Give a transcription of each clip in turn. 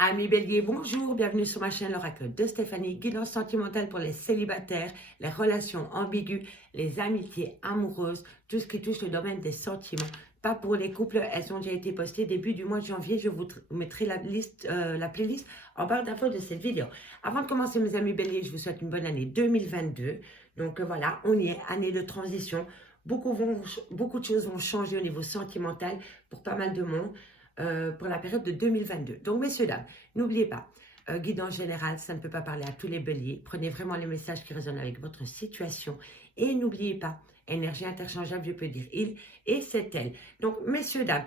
Amis Bélier, bonjour, bienvenue sur ma chaîne L'Oracle de Stéphanie, guidance sentimentale pour les célibataires, les relations ambiguës, les amitiés amoureuses, tout ce qui touche le domaine des sentiments. Pas pour les couples, elles ont déjà été postées début du mois de janvier. Je vous mettrai la playlist en barre d'infos de cette vidéo. Avant de commencer mes amis Bélier, je vous souhaite une bonne année 2022. Donc voilà, on y est, année de transition. Beaucoup de choses vont changer au niveau sentimental pour pas mal de monde. Pour la période de 2022. Donc, messieurs, dames, n'oubliez pas, guidance générale, ça ne peut pas parler à tous les béliers. Prenez vraiment les messages qui résonnent avec votre situation. Et n'oubliez pas, énergie interchangeable, je peux dire il et c'est elle. Donc, messieurs, dames,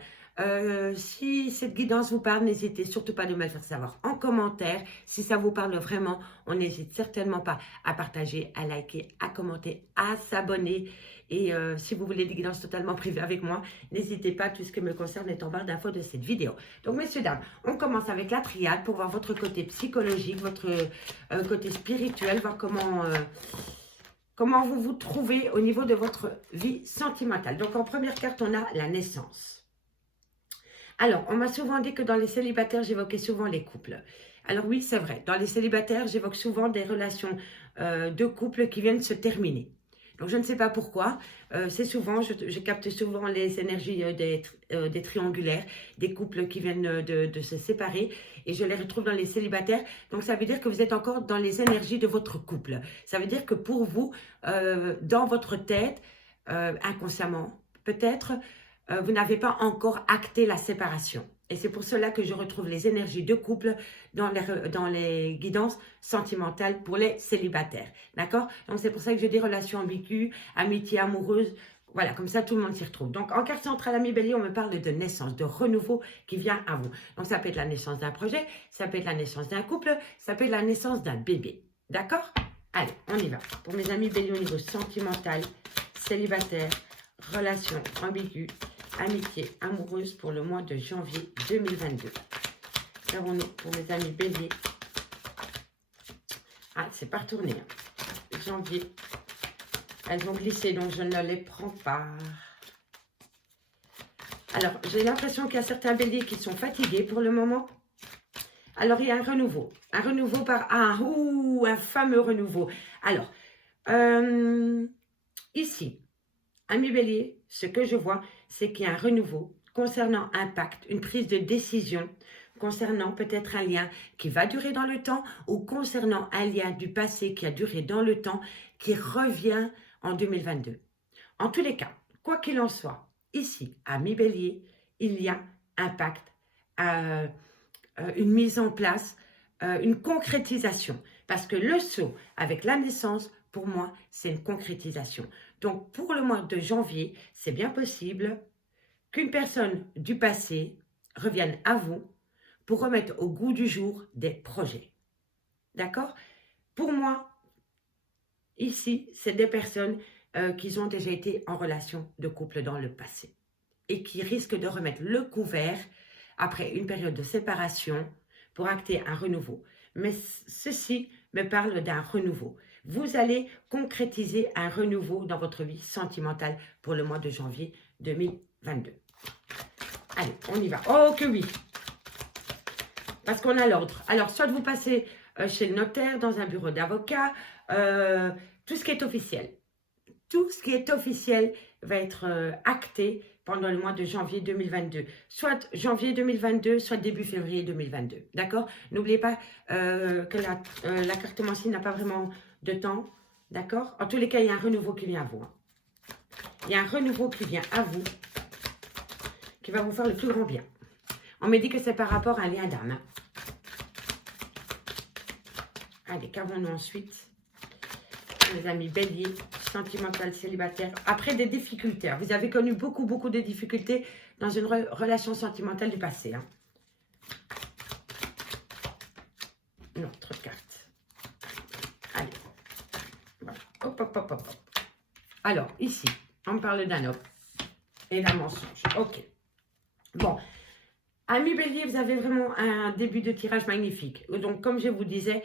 si cette guidance vous parle, n'hésitez surtout pas de me le faire savoir en commentaire. Si ça vous parle vraiment, on n'hésite certainement pas à partager, à liker, à commenter, à s'abonner. Et si vous voulez des guidances totalement privées avec moi, n'hésitez pas, tout ce qui me concerne est en barre d'infos de cette vidéo. Donc, messieurs, dames, on commence avec la triade pour voir votre côté psychologique, votre côté spirituel, voir comment vous vous trouvez au niveau de votre vie sentimentale. Donc, en première carte, on a la naissance. Alors, on m'a souvent dit que dans les célibataires, j'évoquais souvent les couples. Alors oui, c'est vrai. Dans les célibataires, j'évoque souvent des relations de couple qui viennent se terminer. Donc, je ne sais pas pourquoi. C'est souvent, je capte souvent les énergies des triangulaires, des couples qui viennent de se séparer. Et je les retrouve dans les célibataires. Donc, ça veut dire que vous êtes encore dans les énergies de votre couple. Ça veut dire que pour vous, dans votre tête, inconsciemment, peut-être, vous n'avez pas encore acté la séparation. Et c'est pour cela que je retrouve les énergies de couple dans les guidances sentimentales pour les célibataires. D'accord? Donc, c'est pour ça que je dis relations ambiguës, amitié amoureuse. Voilà, comme ça, tout le monde s'y retrouve. Donc, en carte centrale, ami Bélier, on me parle de naissance, de renouveau qui vient à vous. Donc, ça peut être la naissance d'un projet, ça peut être la naissance d'un couple, ça peut être la naissance d'un bébé. D'accord? Allez, on y va. Pour mes amis Bélier au niveau sentimental, célibataire, relations ambiguës, amitié amoureuse pour le mois de janvier 2022. Qu'avons-nous pour mes amis Bélier? Ah, c'est pas retourné. Hein. Janvier. Elles ont glissé, donc je ne les prends pas. Alors, j'ai l'impression qu'il y a certains béliers qui sont fatigués pour le moment. Alors, il y a un renouveau. Un renouveau par... Ah, ouh, un fameux renouveau. Alors, ici, ami bélier, ce que je vois, c'est qu'il y a un renouveau concernant un pacte, une prise de décision, concernant peut-être un lien qui va durer dans le temps ou concernant un lien du passé qui a duré dans le temps, qui revient en 2022. En tous les cas, quoi qu'il en soit, ici, à mi-bélier, il y a un pacte, une mise en place, une concrétisation. Parce que le saut avec la naissance, pour moi, c'est une concrétisation. Donc, pour le mois de janvier, c'est bien possible qu'une personne du passé revienne à vous pour remettre au goût du jour des projets. D'accord? Pour moi, ici, c'est des personnes qui ont déjà été en relation de couple dans le passé et qui risquent de remettre le couvert après une période de séparation pour acter un renouveau. Mais ceci me parle d'un renouveau. Vous allez concrétiser un renouveau dans votre vie sentimentale pour le mois de janvier 2022. Allez, on y va. Oh que oui! Parce qu'on a l'ordre. Alors, soit vous passez chez le notaire, dans un bureau d'avocat, tout ce qui est officiel. Tout ce qui est officiel va être acté pendant le mois de janvier 2022. Soit janvier 2022, soit début février 2022. D'accord? N'oubliez pas que la cartomancie n'a pas vraiment de temps. D'accord? En tous les cas, il y a un renouveau qui vient à vous. Hein. Il y a un renouveau qui vient à vous, qui va vous faire le plus grand bien. On me dit que c'est par rapport à un lien d'âme. Hein. Allez, qu'avons-nous ensuite? Mes amis bélier, sentimental, célibataire. Après des difficultés. Vous avez connu beaucoup de difficultés dans une relation sentimentale du passé. Hein. Une autre carte. Allez. Voilà. Hop. Alors, ici, on parle d'un homme et d'un mensonge. Ok. Bon. Amis bélier, vous avez vraiment un début de tirage magnifique. Donc, comme je vous disais,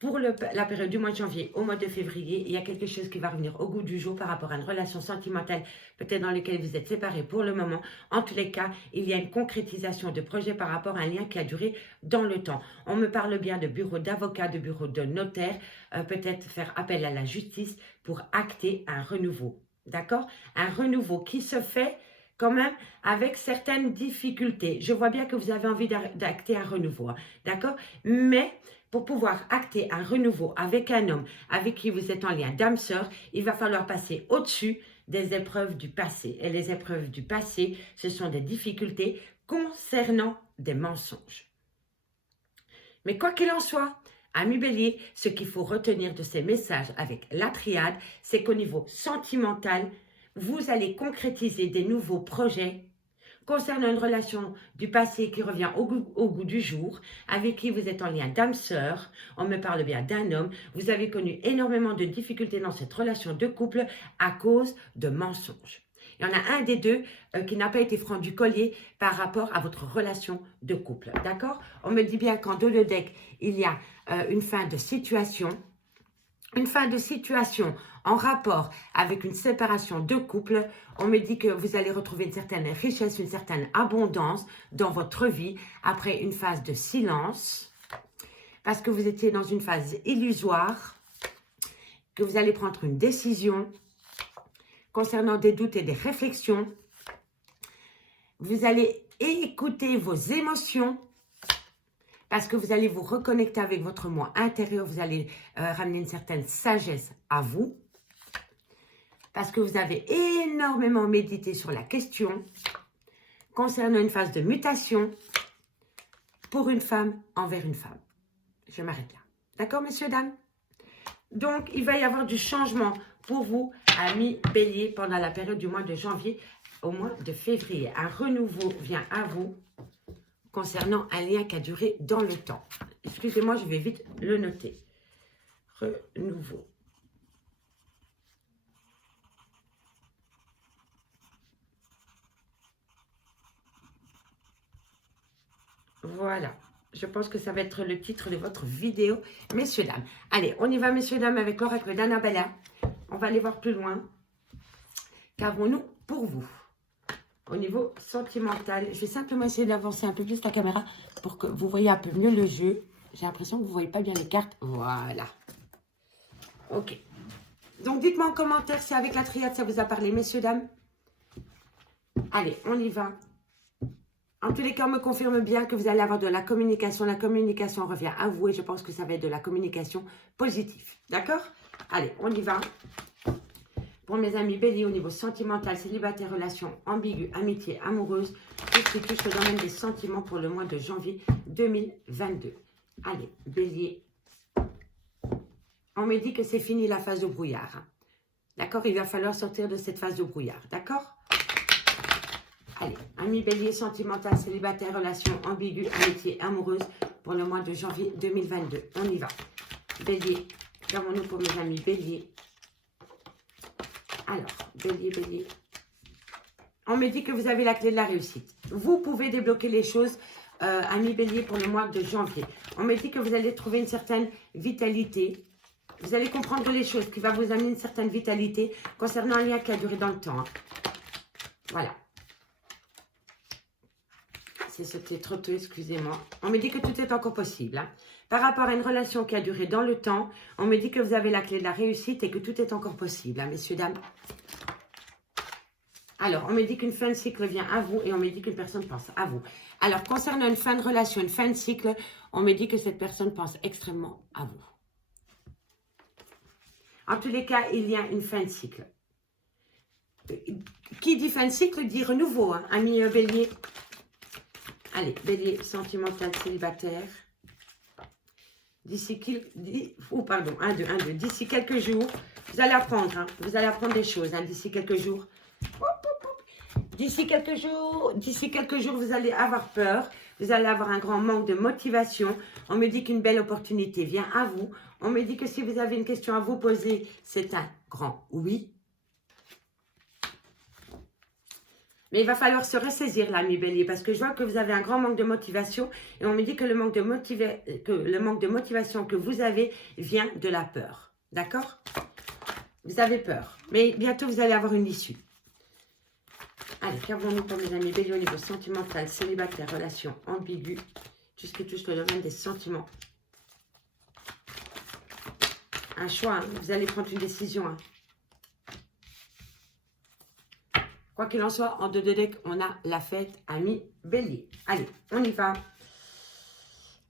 Pour la période du mois de janvier au mois de février, il y a quelque chose qui va revenir au goût du jour par rapport à une relation sentimentale, peut-être dans laquelle vous êtes séparés pour le moment. En tous les cas, il y a une concrétisation de projet par rapport à un lien qui a duré dans le temps. On me parle bien de bureau d'avocat, de bureau de notaire, peut-être faire appel à la justice pour acter un renouveau. D'accord? Un renouveau qui se fait quand même avec certaines difficultés. Je vois bien que vous avez envie d'acter un renouveau, hein, d'accord? Mais pour pouvoir acter un renouveau avec un homme avec qui vous êtes en lien d'âme-sœur, il va falloir passer au-dessus des épreuves du passé. Et les épreuves du passé, ce sont des difficultés concernant des mensonges. Mais quoi qu'il en soit, amis Bélier, ce qu'il faut retenir de ces messages avec la triade, c'est qu'au niveau sentimental, vous allez concrétiser des nouveaux projets concernant une relation du passé qui revient au goût du jour, avec qui vous êtes en lien d'âme-sœur, on me parle bien d'un homme, vous avez connu énormément de difficultés dans cette relation de couple à cause de mensonges. Il y en a un des deux qui n'a pas été franc du collier par rapport à votre relation de couple, d'accord? On me dit bien qu'en dos de deck, il y a une fin de situation. Une fin de situation en rapport avec une séparation de couple, on me dit que vous allez retrouver une certaine richesse, une certaine abondance dans votre vie après une phase de silence, parce que vous étiez dans une phase illusoire, que vous allez prendre une décision concernant des doutes et des réflexions. Vous allez écouter vos émotions, parce que vous allez vous reconnecter avec votre moi intérieur, vous allez ramener une certaine sagesse à vous, parce que vous avez énormément médité sur la question concernant une phase de mutation pour une femme envers une femme. Je m'arrête là. D'accord, messieurs, dames? Donc, il va y avoir du changement pour vous, amis Bélier, pendant la période du mois de janvier au mois de février. Un renouveau vient à vous concernant un lien qui a duré dans le temps. Excusez-moi, je vais vite le noter. Renouveau. Voilà. Je pense que ça va être le titre de votre vidéo, messieurs, dames. Allez, on y va, messieurs, dames, avec l'oracle d'Annabella. On va aller voir plus loin. Qu'avons-nous pour vous? Au niveau sentimental, je vais simplement essayer d'avancer un peu plus la caméra pour que vous voyez un peu mieux le jeu. J'ai l'impression que vous ne voyez pas bien les cartes. Voilà. Ok. Donc, dites-moi en commentaire si avec la triade, ça vous a parlé, messieurs, dames. Allez, on y va. En tous les cas, on me confirme bien que vous allez avoir de la communication. La communication revient à vous et je pense que ça va être de la communication positive. D'accord? Allez, on y va. Pour mes amis Bélier, au niveau sentimental, célibataire, relation ambiguë, amitié, amoureuse, tout ce qui touche le domaine des sentiments pour le mois de janvier 2022. Allez, Bélier. On me dit que c'est fini la phase de brouillard. D'accord? Il va falloir sortir de cette phase de brouillard. D'accord? Allez, amis Bélier, sentimental, célibataire, relation ambiguë, amitié, amoureuse pour le mois de janvier 2022. On y va. Bélier, qu'avons-nous pour mes amis Bélier? Alors, Bélier, Bélier. On me dit que vous avez la clé de la réussite. Vous pouvez débloquer les choses, amis Bélier, pour le mois de janvier. On me dit que vous allez trouver une certaine vitalité. Vous allez comprendre les choses qui va vous amener une certaine vitalité concernant un lien qui a duré dans le temps. Hein. Voilà. C'était trop tôt, excusez-moi. On me dit que tout est encore possible. Hein. Par rapport à une relation qui a duré dans le temps, on me dit que vous avez la clé de la réussite et que tout est encore possible, hein, messieurs, dames. Alors, on me dit qu'une fin de cycle vient à vous et on me dit qu'une personne pense à vous. Alors, concernant une fin de relation, une fin de cycle, on me dit que cette personne pense extrêmement à vous. En tous les cas, il y a une fin de cycle. Qui dit fin de cycle dit renouveau, hein, ami Bélier. Allez, Bélier, sentimental, célibataire. D'ici d'ici quelques jours, vous allez apprendre, hein, vous allez apprendre des choses, hein, d'ici quelques jours. D'ici quelques jours, vous allez avoir peur, vous allez avoir un grand manque de motivation. On me dit qu'une belle opportunité vient à vous. On me dit que si vous avez une question à vous poser, c'est un grand oui. Mais il va falloir se ressaisir, l'ami Bélier, parce que je vois que vous avez un grand manque de motivation et on me dit que le manque de motivation que vous avez vient de la peur. D'accord? Vous avez peur, mais bientôt vous allez avoir une issue. Allez, qu'avons-nous pour mes amis Bélier au niveau sentimental, célibataire, relation ambiguë, tout ce qui touche le domaine des sentiments. Un choix, hein, vous allez prendre une décision. Hein. Quoi qu'il en soit, en deux de deck, on a la fête, ami Bélier. Allez, on y va.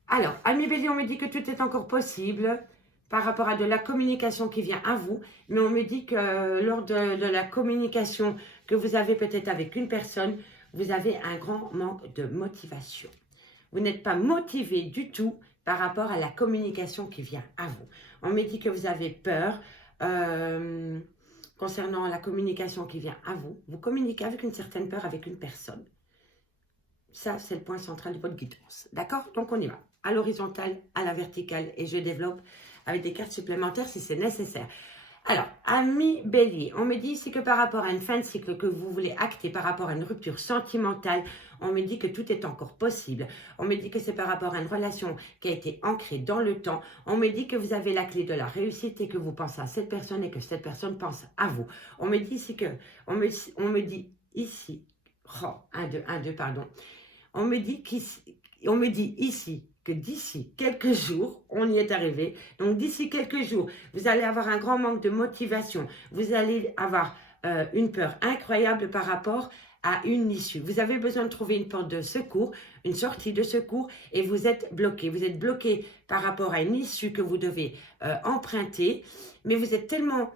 Alors, ami Bélier, on me dit que tout est encore possible par rapport à de la communication qui vient à vous. Mais on me dit que lors de la communication que vous avez peut-être avec une personne, vous avez un grand manque de motivation. Vous n'êtes pas motivé du tout par rapport à la communication qui vient à vous. On me dit que vous avez peur concernant la communication qui vient à vous. Vous communiquez avec une certaine peur avec une personne. Ça, c'est le point central de votre guidance. D'accord? Donc, on y va. À l'horizontale, à la verticale. Et je développe avec des cartes supplémentaires si c'est nécessaire. Alors, ami Bélier, on me dit ici que par rapport à une fin de cycle que vous voulez acter, par rapport à une rupture sentimentale, on me dit que tout est encore possible. On me dit que c'est par rapport à une relation qui a été ancrée dans le temps. On me dit que vous avez la clé de la réussite et que vous pensez à cette personne et que cette personne pense à vous. On me dit ici que, on me dit ici, oh, 1, 2, pardon. On me dit ici que d'ici quelques jours, on y est arrivé. Donc, d'ici quelques jours, vous allez avoir un grand manque de motivation. Vous allez avoir une peur incroyable par rapport à une issue. Vous avez besoin de trouver une porte de secours, une sortie de secours et vous êtes bloqué. Vous êtes bloqué par rapport à une issue que vous devez emprunter. Mais vous êtes tellement...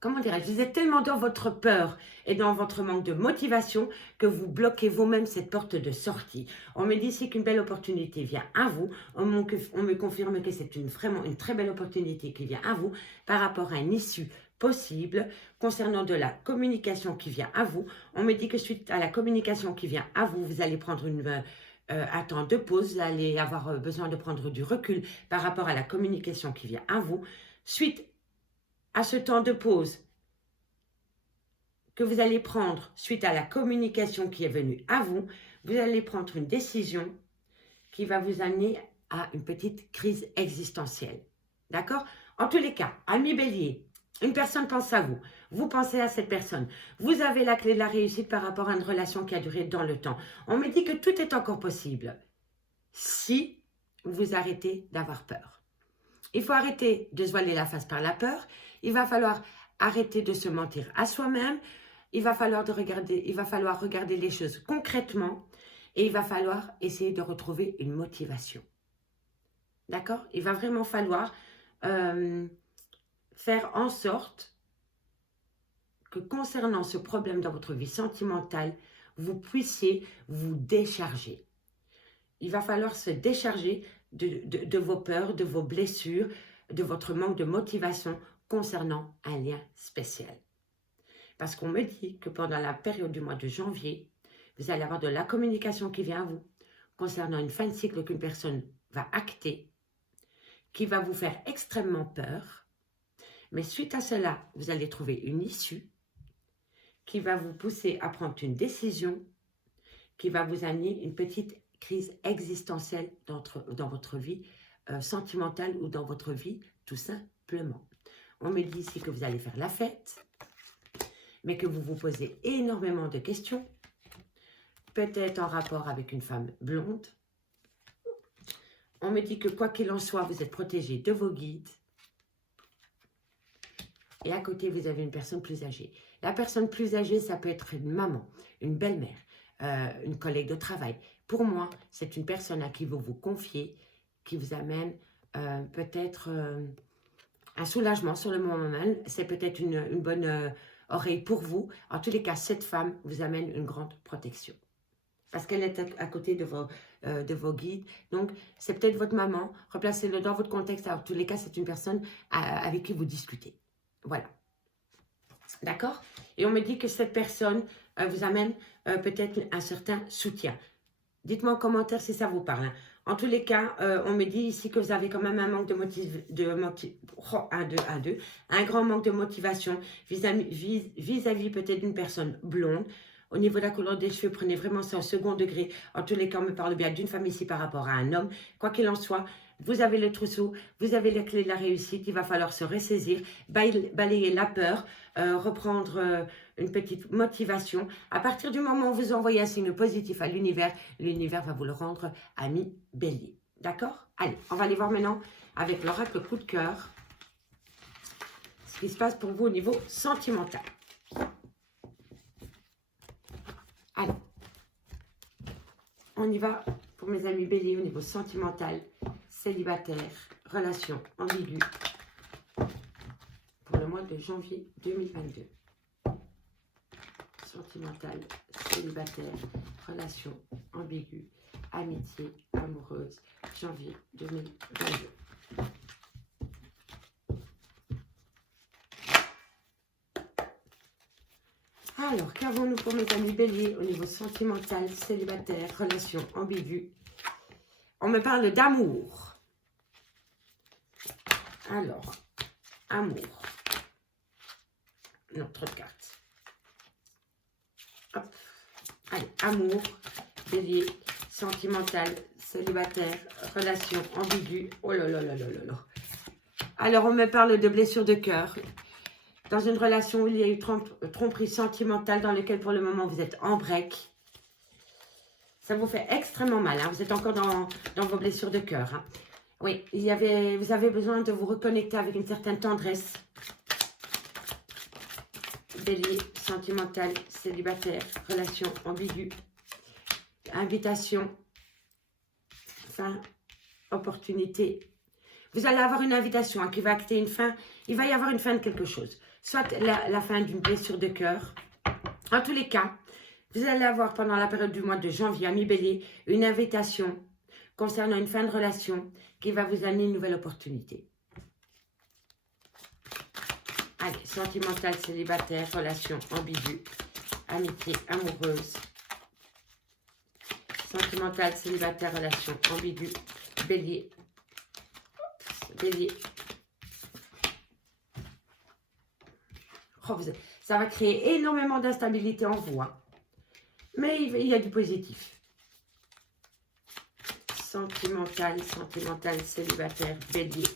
comment dirais-je, vous êtes tellement dans votre peur et dans votre manque de motivation que vous bloquez vous-même cette porte de sortie. On me dit ici qu'une belle opportunité vient à vous. On me confirme que c'est vraiment une très belle opportunité qui vient à vous par rapport à une issue possible concernant de la communication qui vient à vous. On me dit que suite à la communication qui vient à vous, vous allez prendre un temps de pause, vous allez avoir besoin de prendre du recul par rapport à la communication qui vient à vous. Suite à ce temps de pause que vous allez prendre suite à la communication qui est venue à vous, vous allez prendre une décision qui va vous amener à une petite crise existentielle. D'accord? En tous les cas, ami Bélier, une personne pense à vous, vous pensez à cette personne, vous avez la clé de la réussite par rapport à une relation qui a duré dans le temps. On me dit que tout est encore possible si vous arrêtez d'avoir peur. Il faut arrêter de se voiler la face par la peur. Il va falloir arrêter de se mentir à soi-même. Il va falloir regarder les choses concrètement et il va falloir essayer de retrouver une motivation. D'accord? Il va vraiment falloir faire en sorte que concernant ce problème dans votre vie sentimentale, vous puissiez vous décharger. Il va falloir se décharger de vos peurs, de vos blessures, de votre manque de motivation concernant un lien spécial. Parce qu'on me dit que pendant la période du mois de janvier, vous allez avoir de la communication qui vient à vous concernant une fin de cycle qu'une personne va acter, qui va vous faire extrêmement peur. Mais suite à cela, vous allez trouver une issue qui va vous pousser à prendre une décision qui va vous amener une petite crise existentielle dans votre vie sentimentale ou dans votre vie tout simplement. On me dit ici que vous allez faire la fête, mais que vous vous posez énormément de questions, peut-être en rapport avec une femme blonde. On me dit que quoi qu'il en soit, vous êtes protégé de vos guides. Et à côté, vous avez une personne plus âgée. La personne plus âgée, ça peut être une maman, une belle-mère, une collègue de travail. Pour moi, c'est une personne à qui vous vous confiez, qui vous amène peut-être un soulagement sur le moment même. C'est peut-être une bonne oreille pour vous. En tous les cas, cette femme vous amène une grande protection. Parce qu'elle est à côté de vos guides. Donc, c'est peut-être votre maman. Replacez-le dans votre contexte. En tous les cas, c'est une personne avec qui vous discutez. Voilà. D'accord? Et on me dit que cette personne vous amène peut-être un certain soutien. Dites-moi en commentaire si ça vous parle, hein. En tous les cas, on me dit ici que vous avez quand même un manque de oh, un grand manque de motivation vis-à-vis peut-être d'une personne blonde. Au niveau de la couleur des cheveux, prenez vraiment ça au second degré. En tous les cas, on me parle bien d'une femme ici par rapport à un homme. Quoi qu'il en soit, vous avez le trousseau, vous avez les clés de la réussite. Il va falloir se ressaisir, balayer la peur, reprendre une petite motivation. À partir du moment où vous envoyez un signe positif à l'univers, l'univers va vous le rendre, ami Bélier. D'accord? Allez, on va aller voir maintenant avec l'oracle coup de cœur ce qui se passe pour vous au niveau sentimental. Allez, on y va pour mes amis Bélier au niveau sentimental, célibataire, relation ambiguë pour le mois de janvier 2022. Sentimental, célibataire, relation ambiguë, amitié, amoureuse, janvier 2022. Alors, qu'avons-nous pour mes amis Bélier au niveau sentimental, célibataire, relation ambiguë? On me parle d'amour. Alors, amour. Non, trop de cartes. Hop. Allez, amour, Bélier, sentimental, célibataire, relation ambiguë. Oh là là là là là là. Alors, on me parle de blessure de cœur. Dans une relation où il y a eu tromperie sentimentale dans laquelle pour le moment vous êtes en break. Ça vous fait extrêmement mal. Hein. Vous êtes encore dans vos blessures de cœur. Hein. Oui, vous avez besoin de vous reconnecter avec une certaine tendresse. Bélier, sentimental, célibataire, relation ambiguë, invitation, fin, opportunité. Vous allez avoir une invitation hein, qui va acter une fin. Il va y avoir une fin de quelque chose. Soit la fin d'une blessure de cœur. En tous les cas, vous allez avoir pendant la période du mois de janvier, ami Bélier, une invitation concernant une fin de relation qui va vous amener une nouvelle opportunité. Allez, sentimental, célibataire, relation ambiguë, amitié, amoureuse. Sentimental, célibataire, relation ambiguë, Bélier. Bélier. Oh, ça va créer énormément d'instabilité en vous. Hein. Mais il y a du positif. Sentimental, célibataire, Bélier.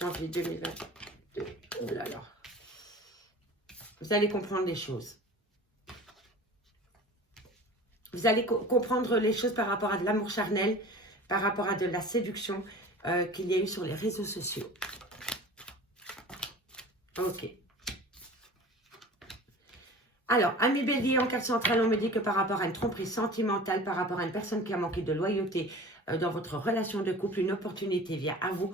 Janvier 2022. Oh là là. Vous allez comprendre les choses. Vous allez comprendre les choses par rapport à de l'amour charnel, par rapport à de la séduction qu'il y a eu sur les réseaux sociaux. Ok. Alors, ami Bélier, en carte centrale, on me dit que par rapport à une tromperie sentimentale, par rapport à une personne qui a manqué de loyauté dans votre relation de couple, une opportunité vient à vous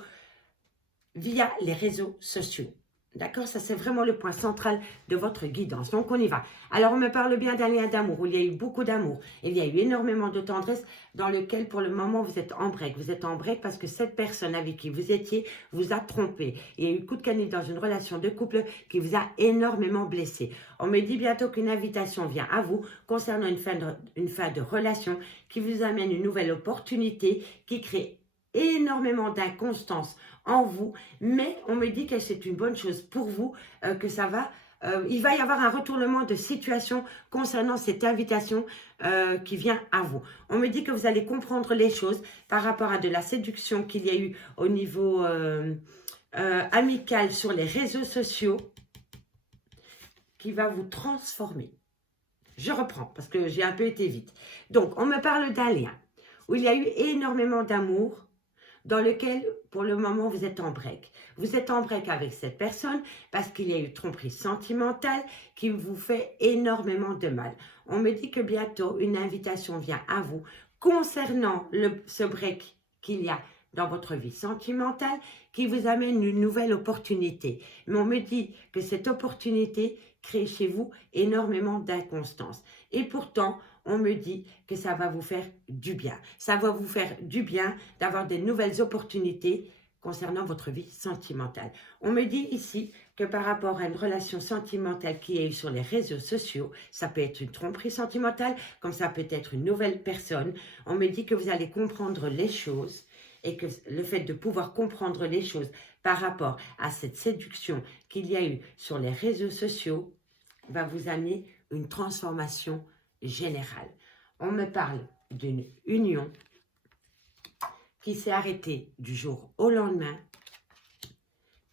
via les réseaux sociaux. D'accord? Ça, c'est vraiment le point central de votre guidance. Donc, on y va. Alors, on me parle bien d'un lien d'amour, où il y a eu beaucoup d'amour. Il y a eu énormément de tendresse dans lequel, pour le moment, vous êtes en break. Vous êtes en break parce que cette personne avec qui vous étiez vous a trompé. Il y a eu coup de canif dans une relation de couple qui vous a énormément blessé. On me dit bientôt qu'une invitation vient à vous concernant une fin de relation qui vous amène une nouvelle opportunité qui crée énormément d'inconstance en vous, mais on me dit que c'est une bonne chose pour vous, que ça va, il va y avoir un retournement de situation concernant cette invitation qui vient à vous. On me dit que vous allez comprendre les choses par rapport à de la séduction qu'il y a eu au niveau amical sur les réseaux sociaux qui va vous transformer. Je reprends parce que j'ai un peu été vite. Donc, on me parle d'un lien où il y a eu énormément d'amour, dans lequel, pour le moment, vous êtes en break. Vous êtes en break avec cette personne parce qu'il y a eu tromperie sentimentale qui vous fait énormément de mal. On me dit que bientôt, une invitation vient à vous concernant ce break qu'il y a dans votre vie sentimentale qui vous amène une nouvelle opportunité. Mais on me dit que cette opportunité crée chez vous énormément d'inconstance. Et pourtant, on me dit que ça va vous faire du bien. Ça va vous faire du bien d'avoir des nouvelles opportunités concernant votre vie sentimentale. On me dit ici que par rapport à une relation sentimentale qui est sur les réseaux sociaux, ça peut être une tromperie sentimentale, comme ça peut être une nouvelle personne. On me dit que vous allez comprendre les choses et que le fait de pouvoir comprendre les choses par rapport à cette séduction qu'il y a eu sur les réseaux sociaux va vous amener une transformation générale. On me parle d'une union qui s'est arrêtée du jour au lendemain,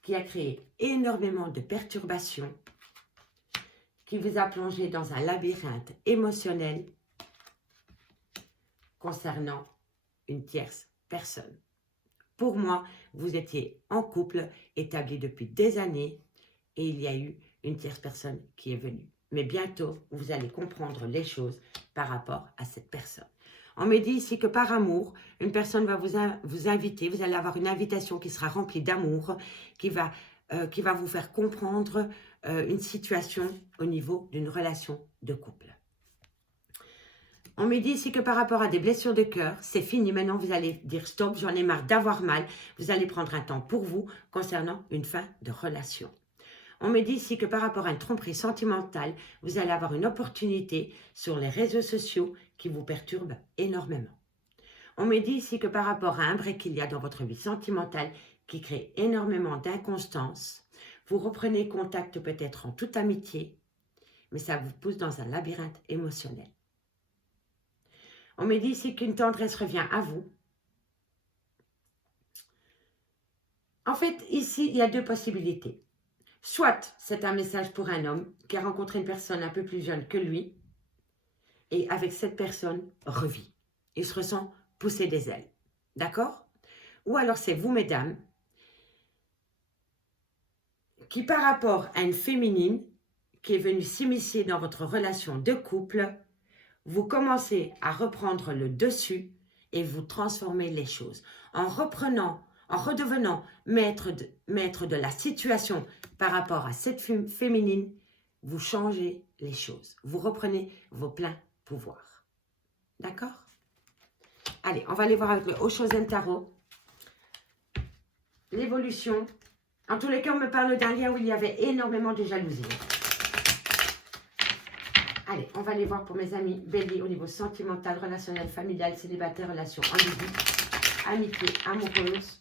qui a créé énormément de perturbations, qui vous a plongé dans un labyrinthe émotionnel concernant une tierce personne. Pour moi, vous étiez en couple, établi depuis des années, et il y a eu une tierce personne qui est venue. Mais bientôt, vous allez comprendre les choses par rapport à cette personne. On me dit ici que par amour, une personne va vous inviter, vous allez avoir une invitation qui sera remplie d'amour, qui va vous faire comprendre une situation au niveau d'une relation de couple. On me dit ici que par rapport à des blessures de cœur, c'est fini. Maintenant, vous allez dire stop, j'en ai marre d'avoir mal. Vous allez prendre un temps pour vous concernant une fin de relation. On me dit ici que par rapport à une tromperie sentimentale, vous allez avoir une opportunité sur les réseaux sociaux qui vous perturbe énormément. On me dit ici que par rapport à un break qu'il y a dans votre vie sentimentale qui crée énormément d'inconstance, vous reprenez contact peut-être en toute amitié, mais ça vous pousse dans un labyrinthe émotionnel. On me dit ici qu'une tendresse revient à vous. En fait, ici, il y a deux possibilités. Soit c'est un message pour un homme qui a rencontré une personne un peu plus jeune que lui et avec cette personne revit. Il se ressent pousser des ailes. D'accord? Ou alors c'est vous, mesdames, qui par rapport à une féminine qui est venue s'immiscer dans votre relation de couple, vous commencez à reprendre le dessus et vous transformez les choses. En redevenant maître de la situation par rapport à cette féminine, vous changez les choses. Vous reprenez vos pleins pouvoirs. D'accord? Allez, on va aller voir avec le Oshozen Tarot. L'évolution. En tous les cas, on me parle d'un lien où il y avait énormément de jalousie. Allez, on va aller voir pour mes amis Bélier au niveau sentimental, relationnel, familial, célibataire, relation ambigu, amitié, amoureuse.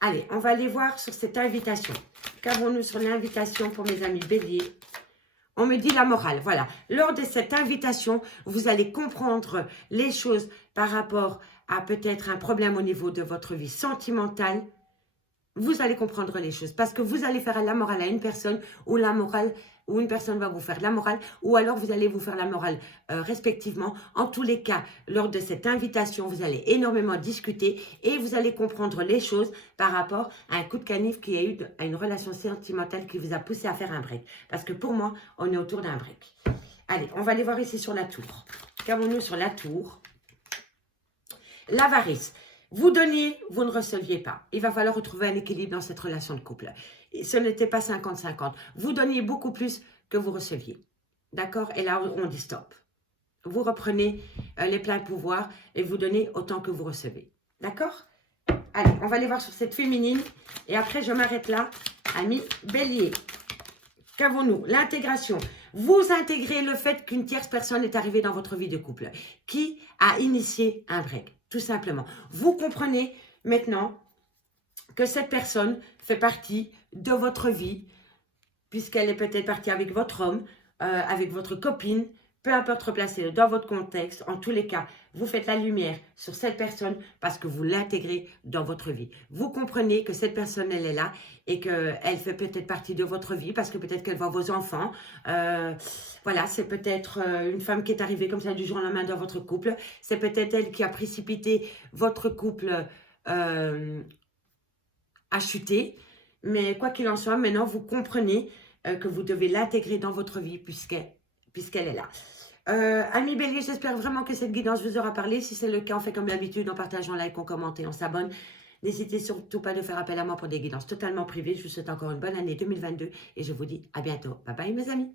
Allez, on va aller voir sur cette invitation. Qu'avons-nous sur l'invitation pour mes amis Bélier? On me dit la morale, voilà. Lors de cette invitation, vous allez comprendre les choses par rapport à peut-être un problème au niveau de votre vie sentimentale. Vous allez comprendre les choses parce que vous allez faire la morale à une personne ou une personne va vous faire la morale ou alors vous allez vous faire la morale respectivement. En tous les cas, lors de cette invitation, vous allez énormément discuter et vous allez comprendre les choses par rapport à un coup de canif qui a eu à une relation sentimentale qui vous a poussé à faire un break. Parce que pour moi, on est autour d'un break. Allez, on va aller voir ici sur la tour. Qu'avons-nous sur la tour? L'avarice. Vous donniez, vous ne receviez pas. Il va falloir retrouver un équilibre dans cette relation de couple. Et ce n'était pas 50-50. Vous donniez beaucoup plus que vous receviez. D'accord? Et là, on dit stop. Vous reprenez les pleins pouvoirs et vous donnez autant que vous recevez. D'accord? Allez, on va aller voir sur cette féminine. Et après, je m'arrête là. Amis Bélier. Qu'avons-nous? L'intégration. Vous intégrez le fait qu'une tierce personne est arrivée dans votre vie de couple qui a initié un break. Tout simplement. Vous comprenez maintenant que cette personne fait partie de votre vie, puisqu'elle est peut-être partie avec votre homme, avec votre copine, peu importe replacée dans votre contexte. En tous les cas, vous faites la lumière sur cette personne parce que vous l'intégrez dans votre vie. Vous comprenez que cette personne, elle est là et qu'elle fait peut-être partie de votre vie parce que peut-être qu'elle voit vos enfants. Voilà, c'est peut-être une femme qui est arrivée comme ça du jour au lendemain dans votre couple. C'est peut-être elle qui a précipité votre couple à chuter. Mais quoi qu'il en soit, maintenant, vous comprenez que vous devez l'intégrer dans votre vie puisqu'elle est là. Amis Bélier, j'espère vraiment que cette guidance vous aura parlé. Si c'est le cas, on fait comme d'habitude, on partage, on like, on commente et on s'abonne. N'hésitez surtout pas de faire appel à moi pour des guidances totalement privées. Je vous souhaite encore une bonne année 2022 et je vous dis à bientôt. Bye bye mes amis.